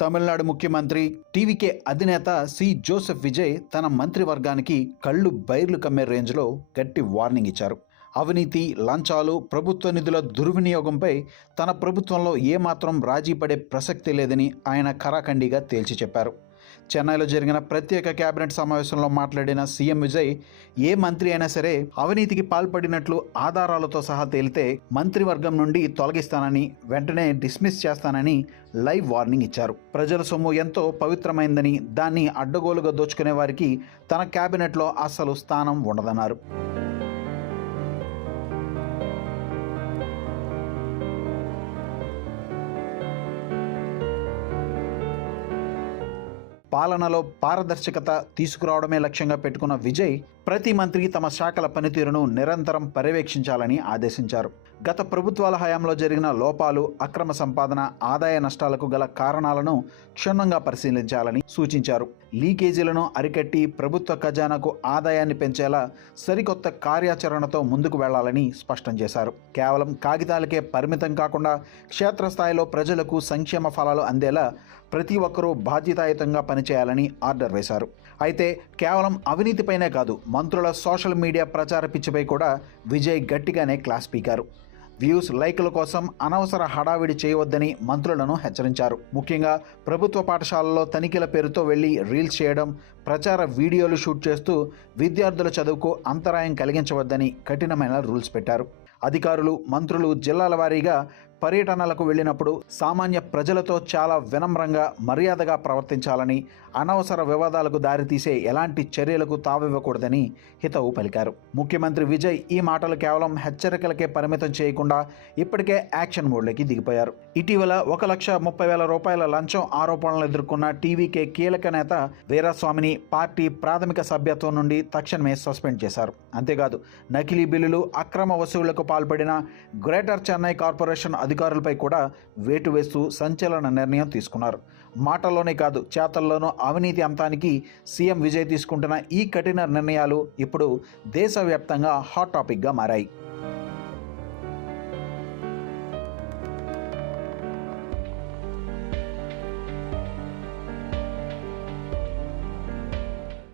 తమిళనాడు ముఖ్యమంత్రి టీవీకే అధినేత C Joseph Vijay తన మంత్రివర్గానికి కళ్ళు బైర్లు కమ్మే రేంజ్లో గట్టి వార్నింగ్ ఇచ్చారు. అవినీతి, లంచాలు, ప్రభుత్వ నిధుల దుర్వినియోగంపై తన ప్రభుత్వంలో ఏమాత్రం రాజీ పడే ప్రసక్తి లేదని ఆయన ఖరాఖండిగా తేల్చి చెప్పారు. చెన్నైలో జరిగిన ప్రత్యేక కేబినెట్ సమావేశంలో మాట్లాడిన సీఎం విజయ్ ఏ మంత్రి అయినా సరే అవినీతికి పాల్పడినట్లు ఆధారాలతో సహా తేలితే మంత్రివర్గం నుండి తొలగిస్తానని, వెంటనే డిస్మిస్ చేస్తానని లైవ్ వార్నింగ్ ఇచ్చారు. ప్రజల సొమ్ము ఎంతో పవిత్రమైందని, దాన్ని అడ్డగోలుగా దోచుకునే వారికి తన కేబినెట్లో అస్సలు స్థానం ఉండదన్నారు. పాలనలో పారదర్శకత తీసుకురావడమే లక్ష్యంగా పెట్టుకున్న విజయ్ ప్రతి మంత్రి తమ శాఖల పనితీరును నిరంతరం పర్యవేక్షించాలని ఆదేశించారు. గత ప్రభుత్వాల హయాంలో జరిగిన లోపాలు, అక్రమ సంపాదన, ఆదాయ నష్టాలకు గల కారణాలను క్షుణ్ణంగా పరిశీలించాలని సూచించారు. లీకేజీలను అరికట్టి ప్రభుత్వ ఖజానాకు ఆదాయాన్ని పెంచేలా సరికొత్త కార్యాచరణతో ముందుకు వెళ్లాలని స్పష్టం చేశారు. కేవలం కాగితాలకే పరిమితం కాకుండా క్షేత్రస్థాయిలో ప్రజలకు సంక్షేమ ఫలాలు అందేలా ప్రతి ఒక్కరూ బాధ్యతాయుతంగా పనిచేయాలని ఆర్డర్ వేశారు. అయితే కేవలం అవినీతిపైనే కాదు, మంత్రుల సోషల్ మీడియా ప్రచార పిచ్చిపై కూడా విజయ్ గట్టిగానే క్లాస్ పీకారు. వ్యూస్, లైకుల కోసం అనవసర హడావిడి చేయవద్దని మంత్రులను హెచ్చరించారు. ముఖ్యంగా ప్రభుత్వ పాఠశాలల్లో తనిఖీల పేరుతో వెళ్లి రీల్స్ చేయడం, ప్రచార వీడియోలు షూట్ చేస్తూ విద్యార్థుల చదువుకు అంతరాయం కలిగించవద్దని కఠినమైన రూల్స్ పెట్టారు. అధికారులు, మంత్రులు జిల్లాల వారీగా పర్యటనలకు వెళ్ళినప్పుడు సామాన్య ప్రజలతో చాలా వినమ్రంగా, మర్యాదగా ప్రవర్తించాలని, అనవసర వివాదాలకు దారితీసే ఎలాంటి చర్యలకు తావివ్వకూడదని హితవు పలికారు. ముఖ్యమంత్రి విజయ్ ఈ మాటలు కేవలం హెచ్చరికలకే పరిమితం చేయకుండా ఇప్పటికే యాక్షన్ మోడ్లోకి దిగిపోయారు. ఇటీవల 1,30,000 రూపాయల లంచం ఆరోపణలు ఎదుర్కొన్న టీవీకే కీలక నేత వీరాస్వామిని పార్టీ ప్రాథమిక సభ్యత్వం నుండి తక్షణమే సస్పెండ్ చేశారు. అంతేకాదు, నకిలీ బిల్లులు, అక్రమ వసూళ్లకు పాల్పడిన గ్రేటర్ చెన్నై కార్పొరేషన్ అధికారులపై కూడా వేటు వేస్తూ సంచలన నిర్ణయం తీసుకున్నారు. మాటల్లోనే కాదు, చేతల్లోనూ అవినీతి అంతానికి సీఎం విజయ్ తీసుకుంటున్న ఈ కఠిన నిర్ణయాలు ఇప్పుడు దేశవ్యాప్తంగా హాట్ టాపిక్గా మారాయి.